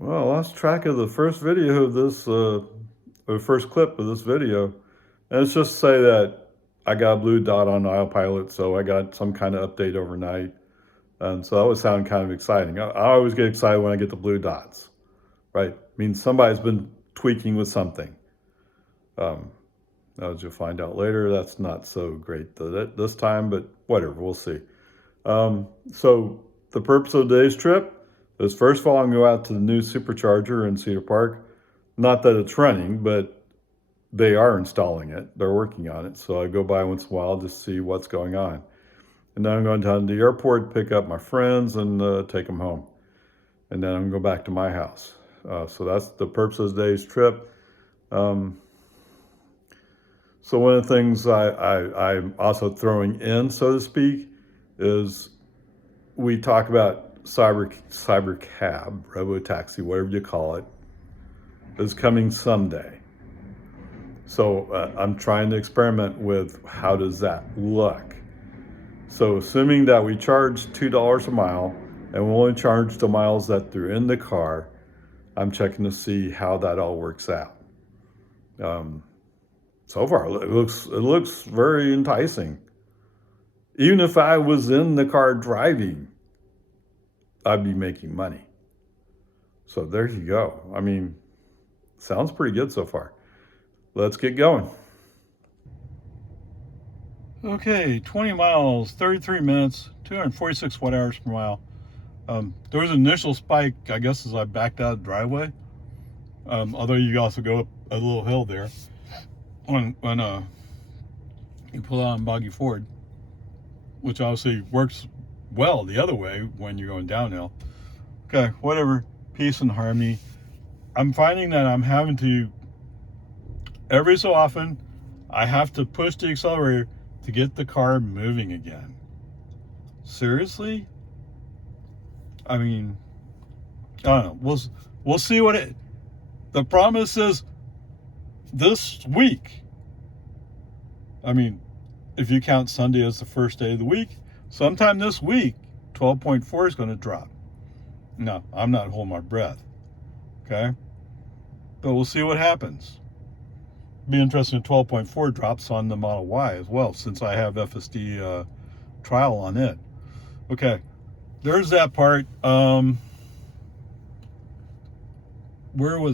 Well, I lost track of the first video of this, or the first clip of this video. And it's just say that I got a blue dot on autopilot, so I got some kind of update overnight. And so that would sound kind of exciting. I always get excited when I get the blue dots, right? It means somebody's been tweaking with something. As you'll find out later, that's not so great this time, but whatever, we'll see. So the purpose of today's trip is, first of all, I'm going to go out to the new supercharger in Cedar Park. Not that it's running, but they are installing it. They're working on it. So I go by once in a while to see what's going on. And then I'm going down to the airport, pick up my friends, and take them home. And then I'm going to go back to my house. So that's the purpose of today's trip. So one of the things I'm also throwing in, so to speak, is we talk about cyber cab, RoboTaxi, whatever you call it, is coming someday. So I'm trying to experiment with how does that look. So assuming that we charge $2 a mile and we only charge the miles that they're in the car, I'm checking to see how that all works out. So far, it looks very enticing. Even if I was in the car driving, I'd be making money. So there you go. I mean, sounds pretty good so far. Let's get going. Okay, 20 miles, 33 minutes, 246 watt hours per mile. There was an initial spike, I guess, as I backed out of the driveway. Although you also go up a little hill there when you pull out on Boggy Ford, which obviously works well the other way when you're going downhill. Okay, whatever, peace and harmony. I'm finding that I'm having to, every so often, I have to push the accelerator to get the car moving again. Seriously? I mean, I don't know. We'll see what it. The promise is this week. I mean, if you count Sunday as the first day of the week, sometime this week, 12.4 is going to drop. No, I'm not holding my breath. Okay? But we'll see what happens. Be interesting if 12.4 drops on the Model Y as well, since I have FSD trial on it. Okay, there's that part.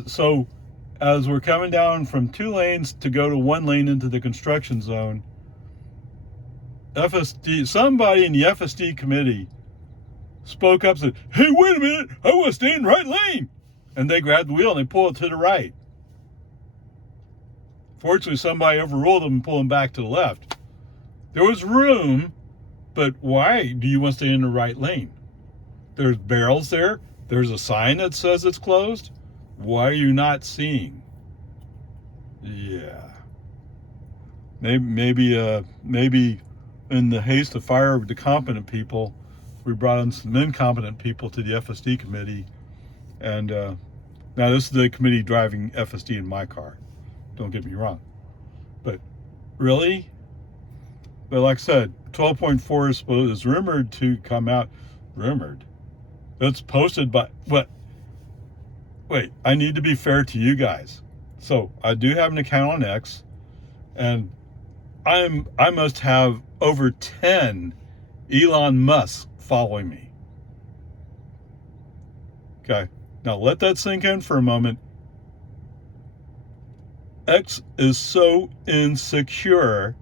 So as we're coming down from 2 lanes to go to 1 lane into the construction zone, somebody in the FSD committee spoke up and said, "Hey, wait a minute, I want to stay in the right lane." And they grabbed the wheel and they pulled it to the right. Fortunately, somebody overruled them and pulled them back to the left. There was room, but why do you want to stay in the right lane? There's barrels there. There's a sign that says it's closed. Why are you not seeing? Yeah. Maybe in the haste to fire the competent people, we brought in some incompetent people to the FSD committee. And now this is the committee driving FSD in my car. Don't get me wrong. But really? But like I said, 12.4 is rumored to come out. Rumored. It's posted by, what? Wait, I need to be fair to you guys. So I do have an account on X, and I must have over 10 Elon Musk following me. Okay, now let that sink in for a moment. X is so insecure.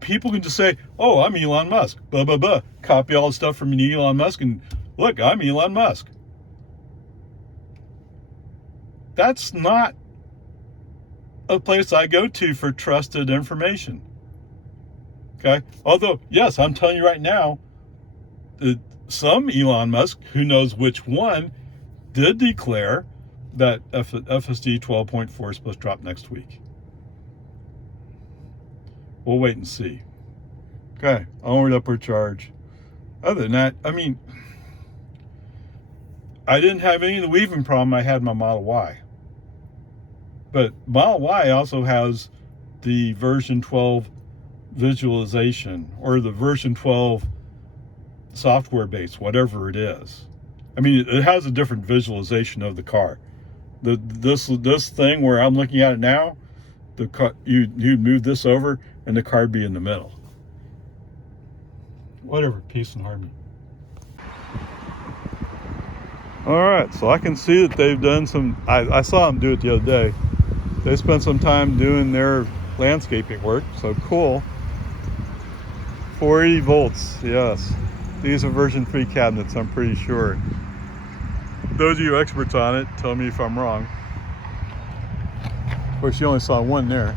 People can just say, "Oh, I'm Elon Musk," blah, blah, blah. Copy all the stuff from Elon Musk and look, I'm Elon Musk. That's not a place I go to for trusted information. Okay? Although, yes, I'm telling you right now, that some Elon Musk, who knows which one, did declare that FSD 12.4 is supposed to drop next week. We'll wait and see. Okay, onward, upward charge. Other than that, I mean, I didn't have any of the weaving problem I had in my Model Y. But Model Y also has the version 12 visualization, or the version 12 software base, whatever it is. I mean, it has a different visualization of the car. This thing where I'm looking at it now, the car, you'd move this over and the car would be in the middle. Whatever, peace and harmony. All right, so I can see that they've done some, I saw them do it the other day. They spent some time doing their landscaping work, so cool. 480 volts, yes. These are version 3 cabinets, I'm pretty sure. Those of you experts on it, tell me if I'm wrong. Of course, you only saw one there.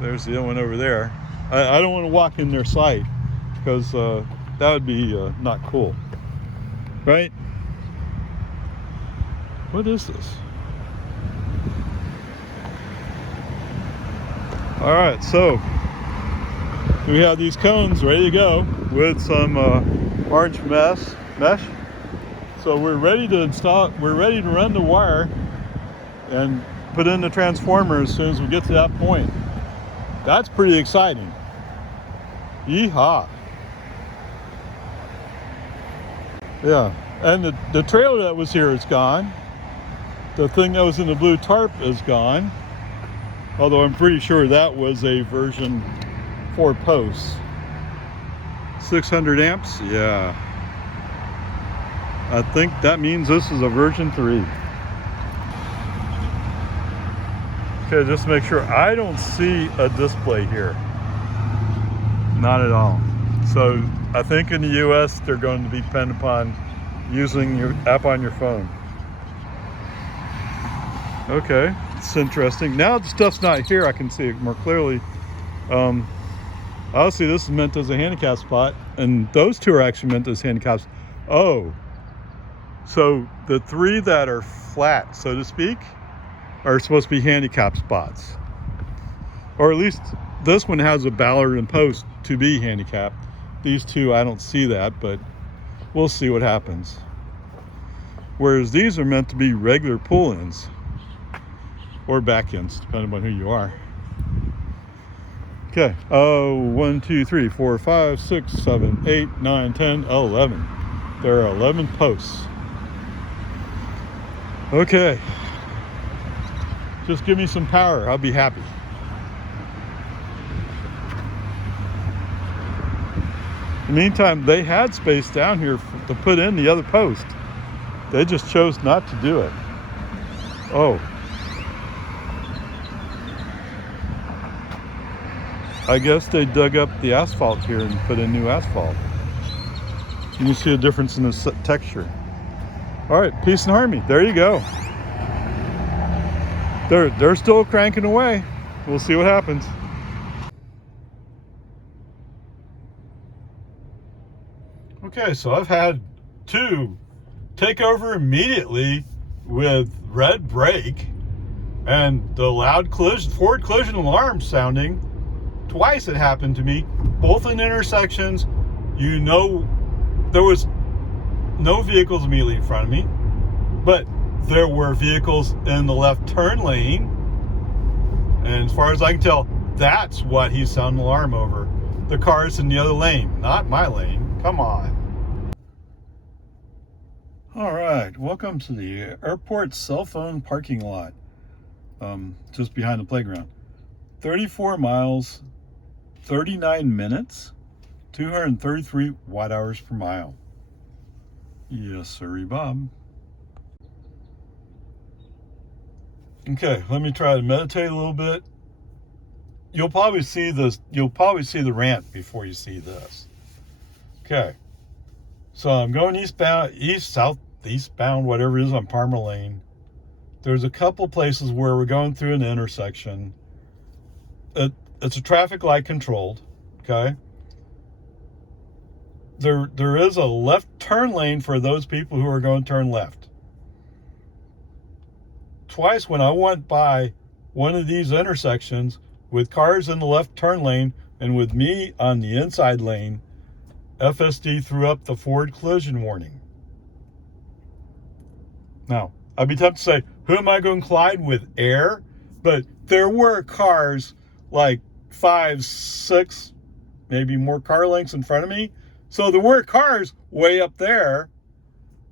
There's the other one over there. I don't want to walk in their site because that would be not cool. Right? What is this? All right, so we have these cones ready to go with some orange mesh. So we're ready to install, we're ready to run the wire and put in the transformer as soon as we get to that point. That's pretty exciting. Yeehaw. Yeah, and the trailer that was here is gone. The thing that was in the blue tarp is gone. Although I'm pretty sure that was a version 4 posts. 600 amps, yeah. I think that means this is a version 3. Okay, just to make sure, I don't see a display here. Not at all. So I think in the US, they're going to depend upon using your app on your phone. Okay, it's interesting. Now the stuff's not here, I can see it more clearly. Obviously this is meant as a handicap spot, and those two are actually meant as handicaps. Oh, so the 3 that are flat, so to speak, are supposed to be handicap spots. Or at least this one has a ballard and post to be handicapped. These 2, I don't see that, but we'll see what happens. Whereas these are meant to be regular pull-ins or back-ins, depending on who you are. Okay, 1, 2, 3, 4, 5, 6, 7, 8, 9, 10, 11. There are 11 posts. Okay. Just give me some power, I'll be happy. In the meantime, they had space down here to put in the other post. They just chose not to do it. Oh. I guess they dug up the asphalt here and put in new asphalt. You can see a difference in the texture. All right, peace and harmony, there you go. They're still cranking away. We'll see what happens. Okay, so I've had 2 take over immediately with red brake and the loud forward collision alarm sounding. Twice it happened to me, both in intersections. You know, there was no vehicles immediately in front of me, but there were vehicles in the left turn lane. And as far as I can tell, that's what he's sounding the alarm over. The car's in the other lane, not my lane. Come on. All right, welcome to the airport cell phone parking lot, just behind the playground. 34 miles, 39 minutes, 233 watt hours per mile. Yes, sirree, Bob. Okay, let me try to meditate a little bit. You'll probably see this, you'll probably see the rant before you see this. Okay, so I'm going eastbound, eastbound, whatever it is, on Palmer Lane. There's a couple places where we're going through an intersection. It's a traffic light controlled, okay? There is a left turn lane for those people who are going to turn left. Twice when I went by one of these intersections with cars in the left turn lane and with me on the inside lane, FSD threw up the forward collision warning. Now, I'd be tempted to say, who am I going to collide with? Air? But there were cars like 5, 6, maybe more car lengths in front of me So there were cars way up there,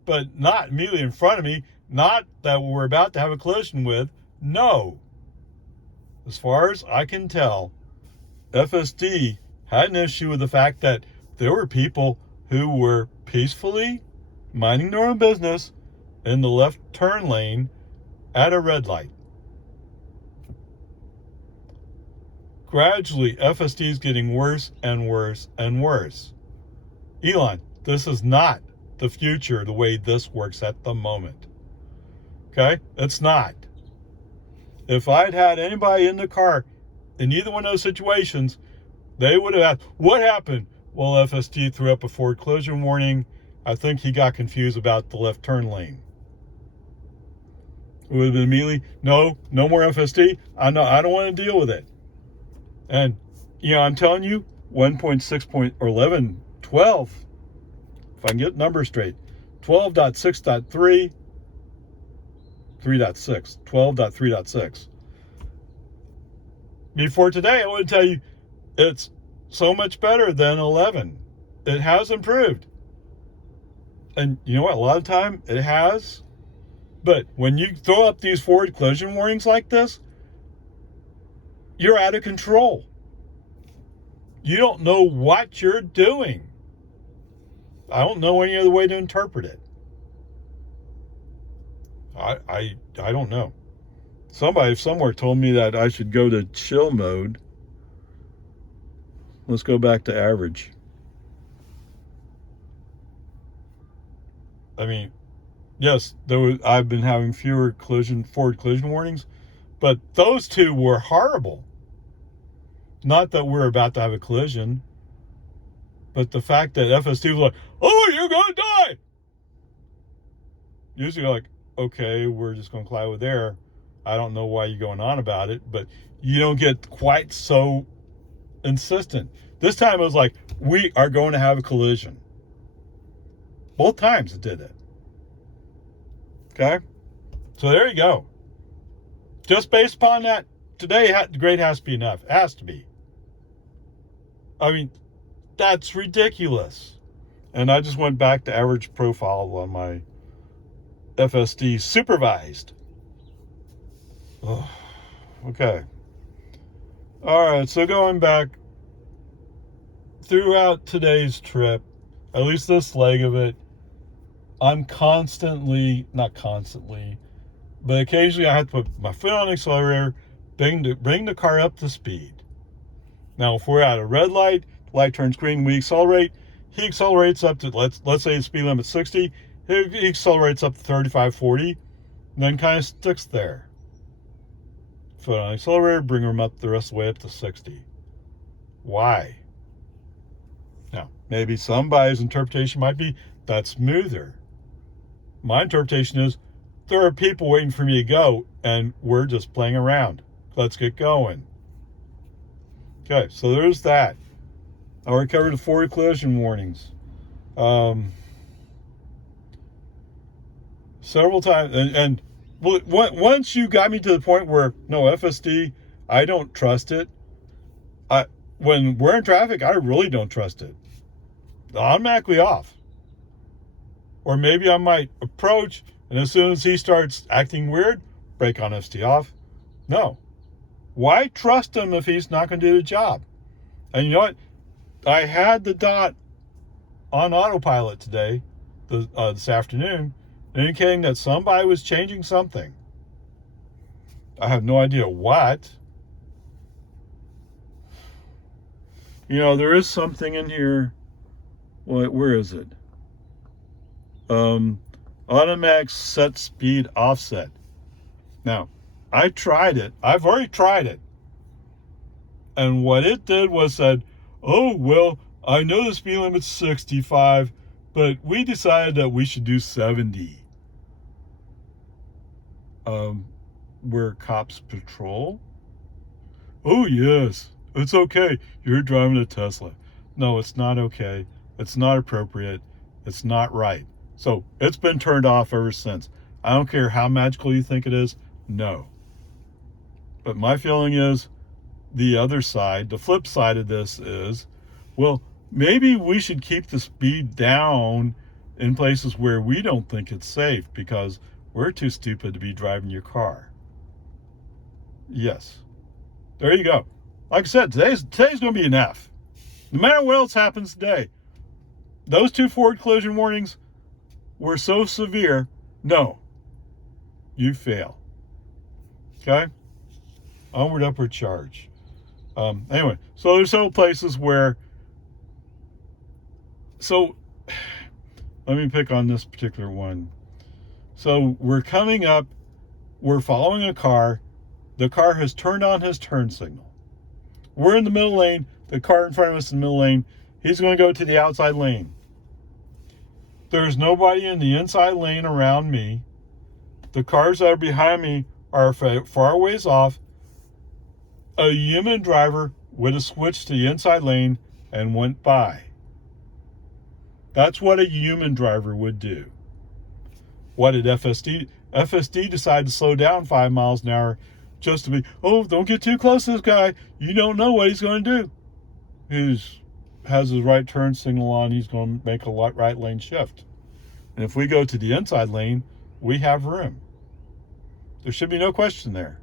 but not immediately in front of me, not that we're about to have a collision with. No. As far as I can tell, FSD had an issue with the fact that there were people who were peacefully minding their own business in the left turn lane at a red light. Gradually, FSD is getting worse and worse and worse. Elon, this is not the future the way this works at the moment. Okay? It's not. If I'd had anybody in the car in either one of those situations, they would have asked, what happened? Well, FSD threw up a forward collision warning. I think he got confused about the left turn lane. It would have been immediately, no more FSD. I don't want to deal with it. And, I'm telling you, 1.6.11, if I can get numbers straight, 12.6.3, 3.6, 12.3.6. Before today, I would tell you it's so much better than 11. It has improved. And you know what? A lot of time it has. But when you throw up these forward collision warnings like this, you're out of control. You don't know what you're doing. I don't know any other way to interpret it. I don't know. Somebody somewhere told me that I should go to chill mode. Let's go back to average. I mean, yes, I've been having fewer forward collision warnings, but those two were horrible. Not that we're about to have a collision, but the fact that FSD was like, oh, you're going to die. Usually like, okay, we're just going to collide with air. I don't know why you're going on about it, but you don't get quite so insistent. This time it was like, we are going to have a collision. Both times it did it. Okay? So there you go. Just based upon that, today the grade has to be enough. It has to be. I mean, that's ridiculous. And I just went back to average profile on my FSD supervised. Oh, okay. All right, so going back throughout today's trip, at least this leg of it, I'm not constantly, but occasionally I have to put my foot on the accelerator, bring the car up to speed. Now, if we're at a red light, the light turns green, we accelerate. He accelerates up to, let's say the speed limit's 60. He accelerates up to 35, 40, and then kind of sticks there. Foot on the accelerator, bring him up the rest of the way up to 60. Why? Now, maybe somebody's interpretation might be that's smoother. My interpretation is there are people waiting for me to go, and we're just playing around. Let's get going. Okay, so there's that. I already covered the forward collision warnings. Several times, and once you got me to the point where, no, FSD, I don't trust it. When we're in traffic, I really don't trust it. Automatically off. Or maybe I might approach, and as soon as he starts acting weird, brake on FSD off. No. Why trust him if he's not going to do the job? And you know what? I had the dot on autopilot today, this afternoon, indicating that somebody was changing something. I have no idea what. There is something in here. Where is it? Automatic set speed offset. Now, I tried it. I've already tried it. And what it did was said, oh, well, I know the speed limit's 65, but we decided that we should do 70. Where cops patrol? Oh, yes, it's okay. You're driving a Tesla. No, it's not okay. It's not appropriate. It's not right. So it's been turned off ever since. I don't care how magical you think it is. No. But my feeling is the other side, the flip side of this is, well, maybe we should keep the speed down in places where we don't think it's safe because we're too stupid to be driving your car. Yes. There you go. Like I said, today's going to be an F. No matter what else happens today, those 2 forward collision warnings were so severe. No, you fail. Okay? Onward, upward charge. Anyway, so there's several places where. So let me pick on this particular one. So we're coming up, we're following a car. The car has turned on his turn signal. We're in the middle lane. The car in front of us in the middle lane. He's going to go to the outside lane. There's nobody in the inside lane around me. The cars that are behind me are far ways off. A human driver would have switched to the inside lane and went by. That's what a human driver would do. What did FSD? FSD decided to slow down 5 miles an hour just to be, oh, don't get too close to this guy. You don't know what he's going to do. He has his right turn signal on. He's going to make a right lane shift. And if we go to the inside lane, we have room. There should be no question there.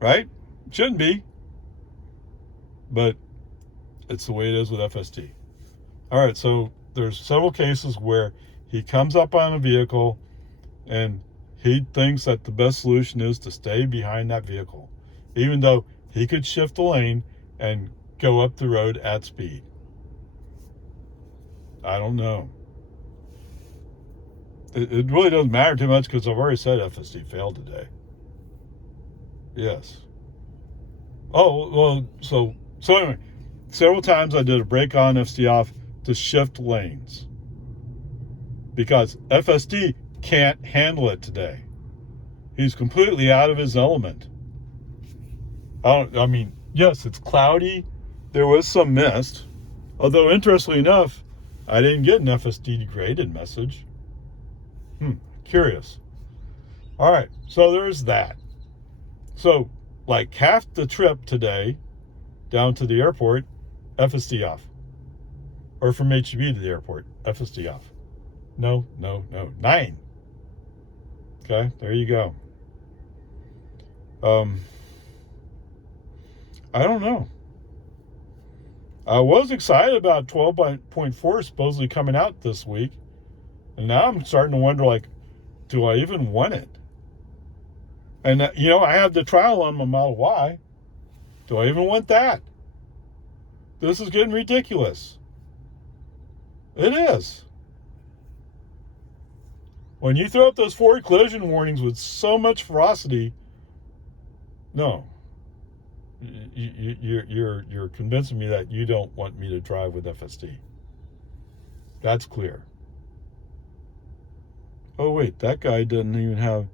Right? Shouldn't be. But it's the way it is with FSD. All right, so there's several cases where he comes up on a vehicle and he thinks that the best solution is to stay behind that vehicle, even though he could shift the lane and go up the road at speed. I don't know. It really doesn't matter too much because I've already said FSD failed today. Yes. Oh, well, so anyway, several times I did a brake on, FSD off to shift lanes because FSD can't handle it today. He's completely out of his element. I mean, yes, it's cloudy. There was some mist. Although, interestingly enough, I didn't get an FSD degraded message. Curious. All right, so there's that. So, like half the trip today down to the airport, FSD off. Or from HEB to the airport, FSD off. No. 9. Okay, there you go. I don't know. I was excited about 12.4 supposedly coming out this week. And now I'm starting to wonder, like, do I even want it? And, I have the trial on my Model Y. Do I even want that? This is getting ridiculous. It is. When you throw up those forward collision warnings with so much ferocity, no. You're convincing me that you don't want me to drive with FSD. That's clear. Oh, wait, that guy doesn't even have...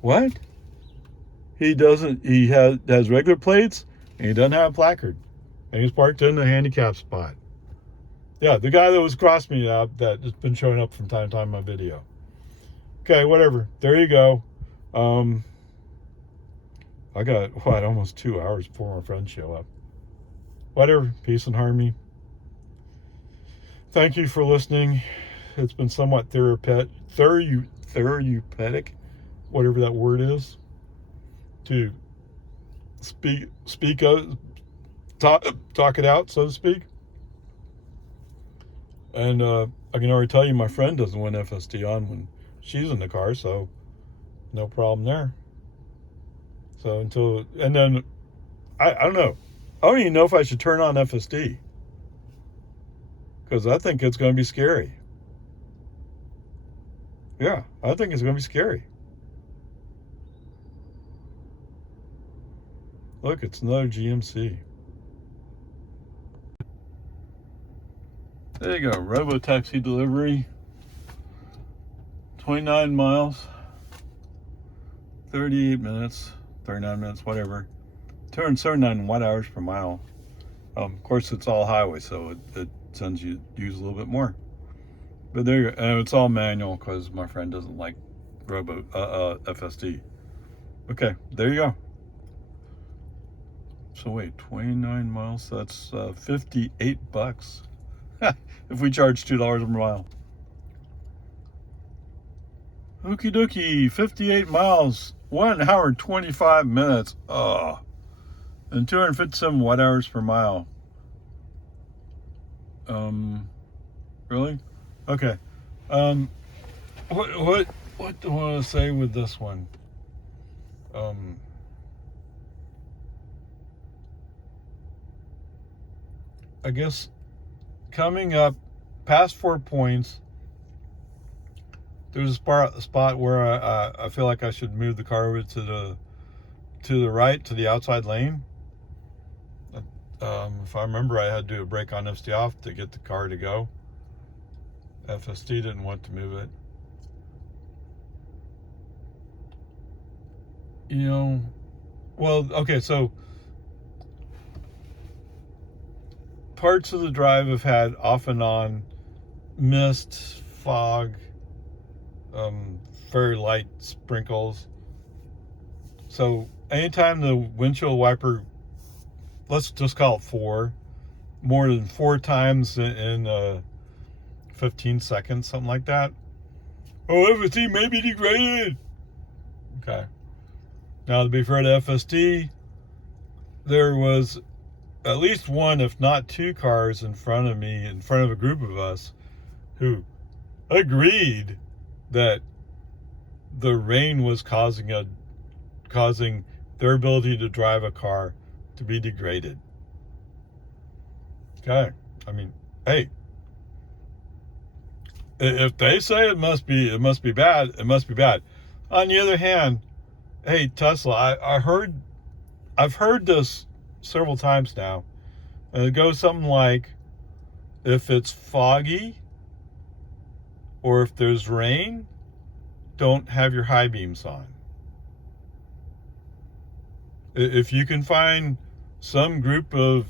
What? He doesn't... He has regular plates, and he doesn't have a placard. And he's parked in the handicap spot. Yeah, the guy that was across me that has been showing up from time to time in my video. Okay, whatever. There you go. I got, almost 2 hours before my friends show up. Whatever. Peace and harmony. Thank you for listening. It's been somewhat therapeutic, whatever that word is, to talk it out, so to speak. And I can already tell you my friend doesn't want FSD on when she's in the car, so no problem there. So and then, I don't know. I don't even know if I should turn on FSD. Because I think it's going to be scary. Yeah, I think it's going to be scary. Look, it's another GMC. There you go, RoboTaxi delivery. 29 miles, 38 minutes, 39 minutes, whatever. 279 watt-hours per mile. Of course, it's all highway, so it sends you use a little bit more. But there you go. And it's all manual because my friend doesn't like FSD. Okay, there you go. So wait, 29 miles, that's $58 if we charge $2 a mile. Okie dokie, 58 miles, 1 hour and 25 minutes. Oh, and 257 watt hours per mile. Really? Okay. What do I want to say with this one? I guess coming up past 4 points, there's a spot where I feel like I should move the car over to the right, to the outside lane. If I remember, I had to do a brake on FSD off to get the car to go. FSD didn't want to move it. You know, well, okay, so parts of the drive have had off and on mist, fog, very light sprinkles. So anytime the windshield wiper, let's just call it 4, more than 4 times in 15 seconds, something like that. Oh, FSD may be degraded. Okay. Now, to be fair to FSD, there was at least one, if not 2 cars in front of me, in front of a group of us, who agreed that the rain was causing their ability to drive a car to be degraded. Okay. I mean, hey, if they say it must be bad, it must be bad. On the other hand, hey, Tesla, I've heard this several times now, and it goes something like, if it's foggy or if there's rain, don't have your high beams on. If you can find some group of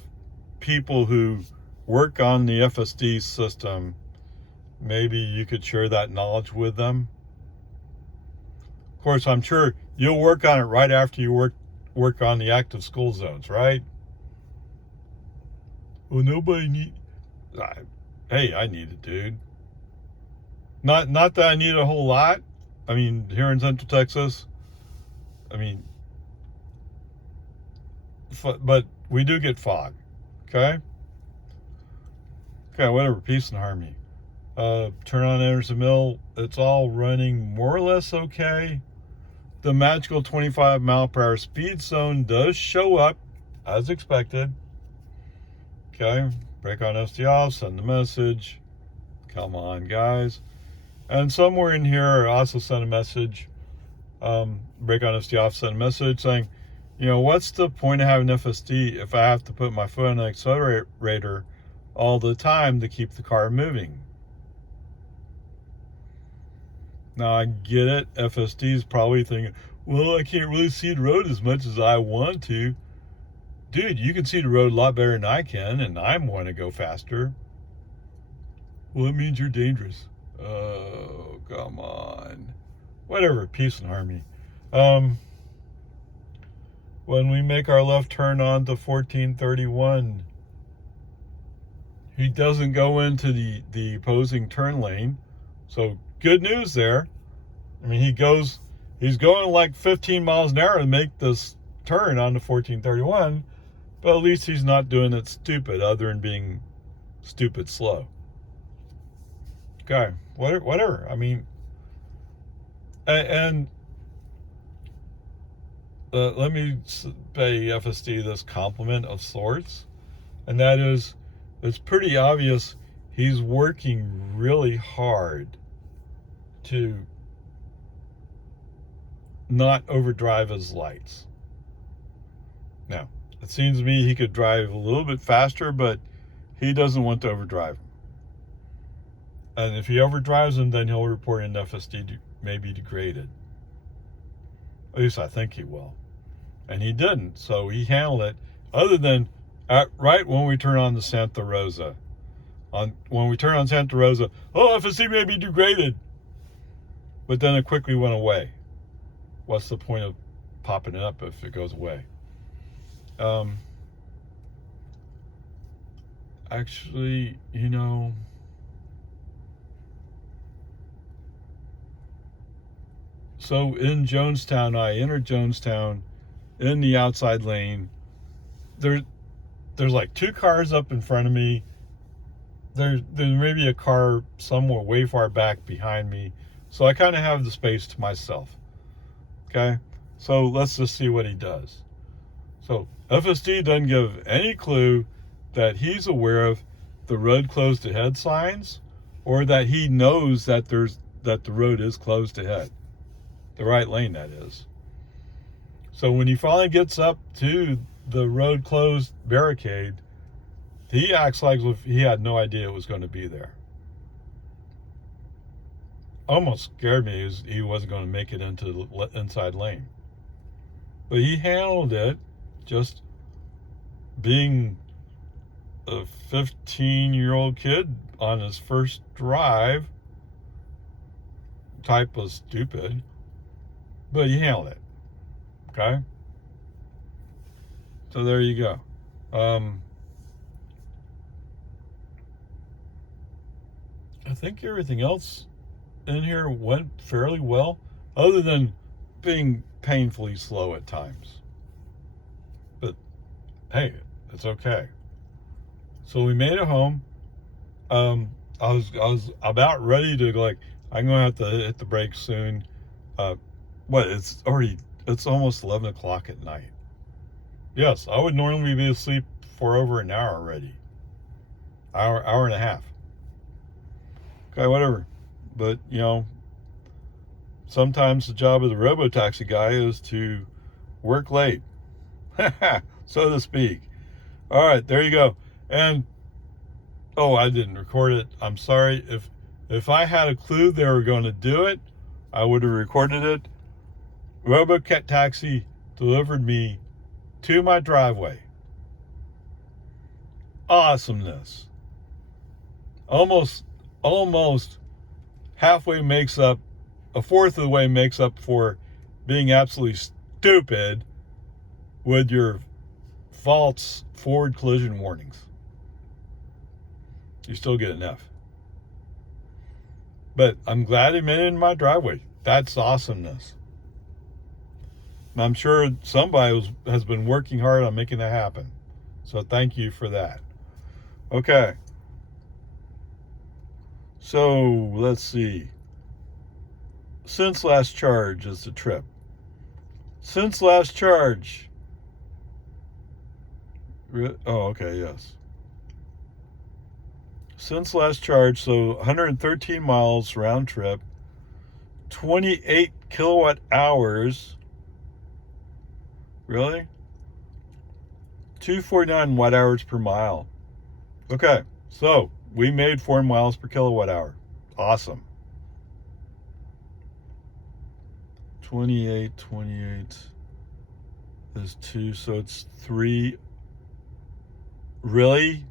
people who work on the FSD system, maybe you could share that knowledge with them. Of course, I'm sure you'll work on it right after you work on the active school zones, right? Well, nobody need. Hey, I need it, dude. Not that I need a whole lot. I mean, here in Central Texas, I mean, but we do get fog. Okay. Okay, whatever. Peace and harmony. Turn on Anderson Mill. It's all running more or less okay. The magical 25 mile per hour speed zone does show up as expected. Okay, brake on FSD off, send the message. Come on, guys. And somewhere in here, I also sent a message. Brake on FSD off, send a message saying, you know, what's the point of having FSD if I have to put my foot on the accelerator all the time to keep the car moving? Now, I get it. FSD is probably thinking, well, I can't really see the road as much as I want to. Dude, you can see the road a lot better than I can, and I want to go faster. Well, it means you're dangerous. Oh, come on. Whatever, peace and harmony. When we make our left turn onto 1431, he doesn't go into the opposing turn lane. So good news there. I mean, he's going like 15 miles an hour to make this turn onto 1431, but at least he's not doing it stupid, other than being stupid slow. Okay, whatever. I mean, and let me pay FSD this compliment of sorts, and that is, it's pretty obvious he's working really hard to not overdrive his lights. Now, it seems to me he could drive a little bit faster, but he doesn't want to overdrive them. And if he overdrives them, then he'll report an FSD may be degraded. At least I think he will. And he didn't, so he handled it, other than right when we turn on the Santa Rosa. When we turn on Santa Rosa, oh, FSD may be degraded. But then it quickly went away. What's the point of popping it up if it goes away? Actually, you know, so in Jonestown, I entered Jonestown in the outside lane. There's like two cars up in front of me. There's maybe a car somewhere way far back behind me. So I kind of have the space to myself. Okay? So let's just see what he does. So FSD doesn't give any clue that he's aware of the road closed ahead signs, or that he knows that the road is closed ahead. The right lane, that is. So when he finally gets up to the road closed barricade, he acts like if he had no idea it was going to be there. Almost scared me he wasn't going to make it into the inside lane. But he handled it, just being a 15-year-old kid on his first drive, type of stupid, but he handled it. Okay? So there you go. I think everything else in here went fairly well, other than being painfully slow at times. But hey, it's okay. So we made it home. I was about ready to go, like, I'm gonna have to hit the brakes soon. It's almost 11 o'clock at night. Yes, I would normally be asleep for over an hour already. Hour and a half. Okay, whatever. But, you know, sometimes the job of the RoboTaxi guy is to work late, so to speak. All right, there you go. And, oh, I didn't record it. I'm sorry. If I had a clue they were going to do it, I would have recorded it. RoboTaxi delivered me to my driveway. Awesomeness. Almost halfway makes up, a fourth of the way makes up for being absolutely stupid with your false forward collision warnings. You still get an F. But I'm glad he made it in my driveway. That's awesomeness. And I'm sure somebody has been working hard on making that happen. So thank you for that. Okay. So let's see. Since last charge is the trip. Since last charge. Oh, okay, yes. Since last charge, so 113 miles round trip, 28 kilowatt hours. Really? 249 watt hours per mile. Okay, so we made 4 miles per kilowatt hour. Awesome. 28 is 2, so it's 3. Really?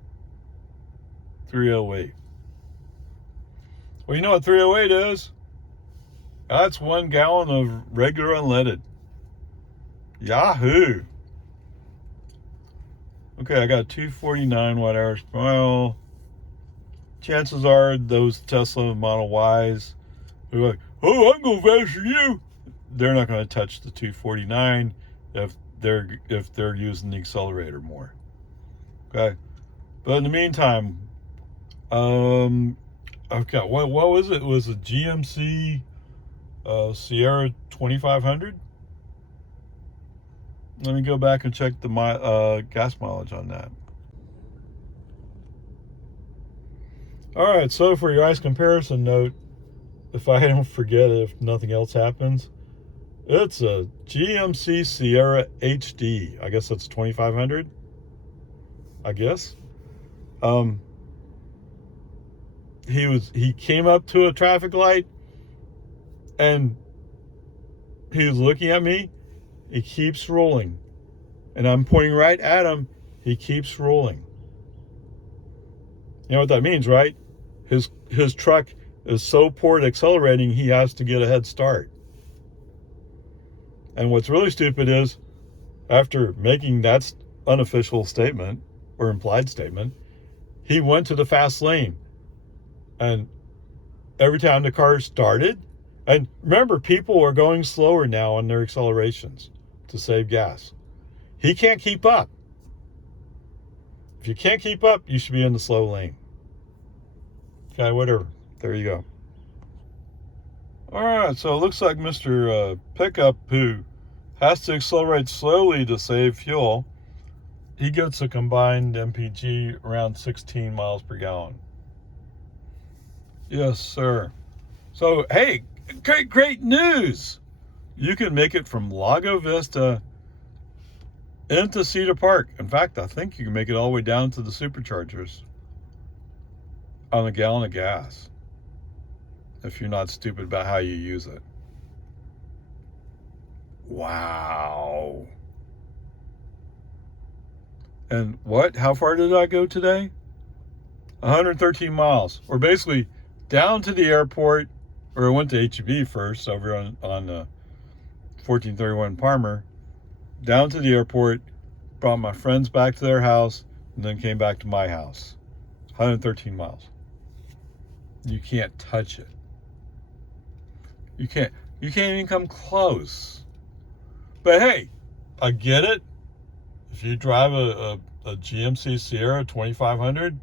308. Well, you know what 308 is? That's 1 gallon of regular unleaded. Yahoo! Okay, I got 249 watt hours per mile. Chances are those Tesla Model Ys, they're like, oh, I'm going faster than you. They're not going to touch the 249 if they're using the accelerator more. Okay, but in the meantime, I've got what was it? It was a GMC Sierra 2500. Let me go back and check the gas mileage on that. All right, so for your ice comparison note, if I don't forget it, if nothing else happens, it's a GMC Sierra HD. I guess that's 2500. I guess. He came up to a traffic light and he was looking at me. He keeps rolling, and I'm pointing right at him. He keeps rolling. You know what that means, right? His truck is so poor at accelerating, he has to get a head start. And what's really stupid is, after making that unofficial statement or implied statement, he went to the fast lane. And every time the car started, and remember, people are going slower now on their accelerations to save gas. He can't keep up. If you can't keep up, you should be in the slow lane. Okay, whatever. There you go. All right, so it looks like Mr. Pickup, who has to accelerate slowly to save fuel, he gets a combined MPG around 16 miles per gallon. Yes, sir. So, hey, great news! You can make it from Lago Vista into Cedar Park. In fact, I think you can make it all the way down to the superchargers on a gallon of gas, if you're not stupid about how you use it. Wow. And what? How far did I go today? 113 miles. Or basically down to the airport, or I went to HEB first over on 1431 Palmer, down to the airport, brought my friends back to their house, and then came back to my house. 113 miles. You can't touch it. You can't even come close. But hey, I get it. If you drive a GMC Sierra 2500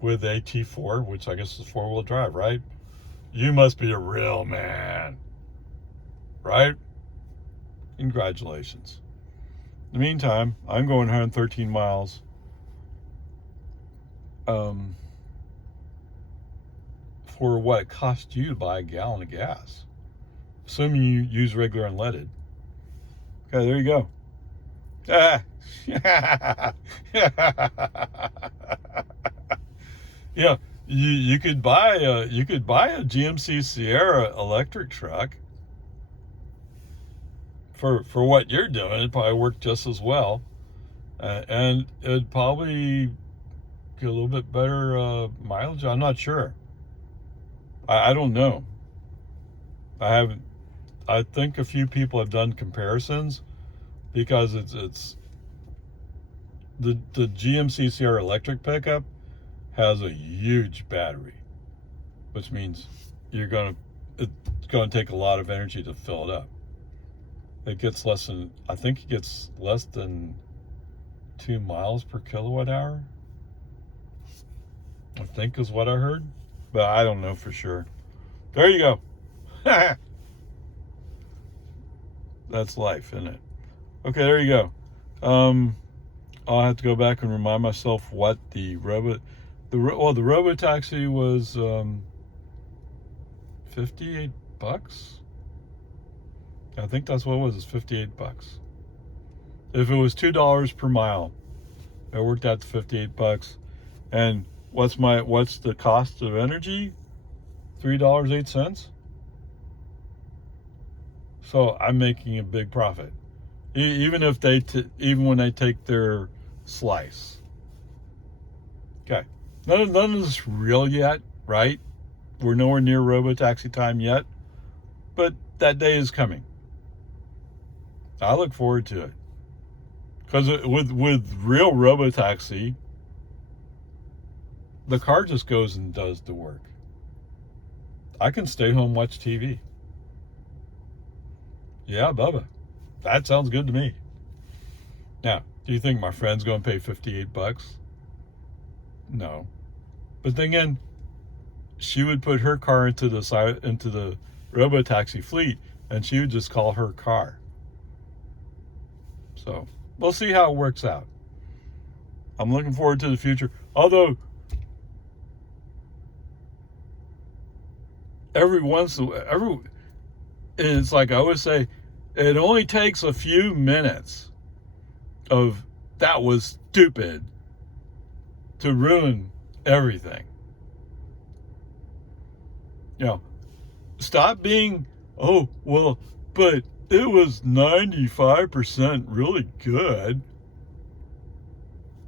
with a T4, which I guess is 4-wheel drive, right? You must be a real man, right? Congratulations. In the meantime, I'm going 113 miles. For what it cost you to buy a gallon of gas, assuming you use regular unleaded. Okay, there you go. Yeah, you could buy a GMC Sierra electric truck for what you're doing. It'd probably work just as well, and it'd probably get a little bit better mileage. I'm not sure. I don't know. I haven't. I think a few people have done comparisons, because it's the GMC Sierra electric pickup has a huge battery, which means it's gonna take a lot of energy to fill it up. It gets less than 2 miles per kilowatt hour, I think is what I heard, but I don't know for sure. There you go. That's life, isn't it? Okay, there you go. I'll have to go back and remind myself what the RoboTaxi was $58. I think that's what it was. It's $58. If it was $2 per mile, it worked out to $58. And what's the cost of energy? $3.08. So I'm making a big profit, even if even when they take their slice. Okay, none of this is real yet, right? We're nowhere near RoboTaxi time yet, but that day is coming. I look forward to it, because with real RoboTaxi, the car just goes and does the work. I can stay home, watch TV. Yeah, Bubba, that sounds good to me. Now, do you think my friend's going to pay $58? No. But then again, she would put her car into the RoboTaxi fleet, and she would just call her car. So we'll see how it works out. I'm looking forward to the future. Although it's like I always say, it only takes a few minutes of that was stupid to ruin everything. Stop being, oh, well, but it was 95% really good.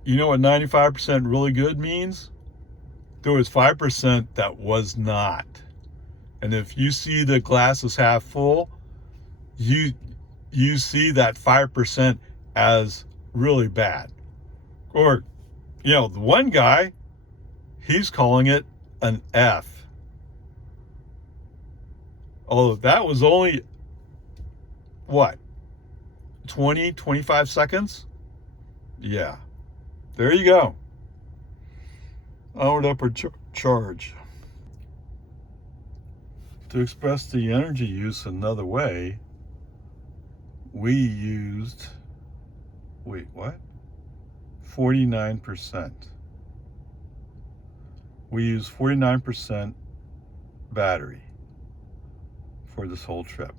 You know what 95% really good means? There was 5% that was not. And if you see the glass is half full, you see that 5% as really bad. Or, the one guy He's calling it an F. Although that was only, what, 20, 25 seconds? Yeah. There you go. Onward upward charge. To express the energy use another way, we used, wait, what? 49%. We used 49% battery for this whole trip.